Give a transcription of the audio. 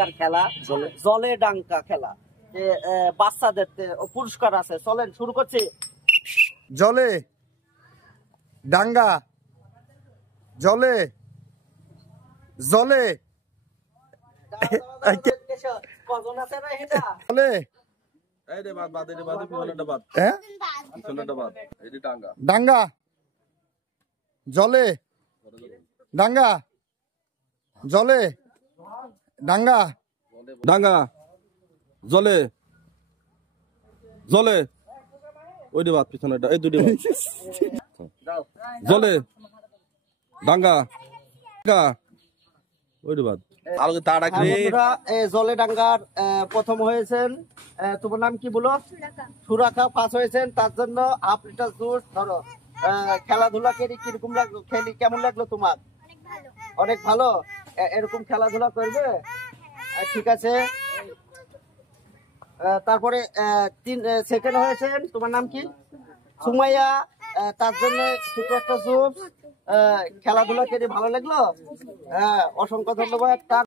চমৎকার খেলা জলে ডাঙ্কা খেলা, যে বাচ্চাদের পুরস্কার আছে। চলেন শুরু করছি। জলে ডাঙ্গা, জলে জলে কজন আছে না এটা? জলে ডাঙ্গা, জলে ডাঙ্গা, জলে ডাঙ্গা, ডাঙ্গা, জলে জলে ওই বাদ পিছনেটা, এই দুটি বাদ। জলে ডাঙ্গা ওই বাদ। জলে ডাঙ্গার প্রথম হয়েছেন, তোমার নাম কি বলো? সুরাখা ফার্স্ট হয়েছেন, তার জন্য হাফ লিটার জুস ধরো। খেলাধুলা কিরকম লাগলো, কেমন লাগলো তোমার? অনেক ভালো। এরকম খেলাধুলা করবে, ঠিক আছে। তারপরে সেকেন্ড হয়েছেন, তোমার নাম কি? সুমাইয়া, তার জন্য ছোট একটা জুস। খেলাধুলা কেটে ভালো লাগলো, অসংখ্য ধন্যবাদ।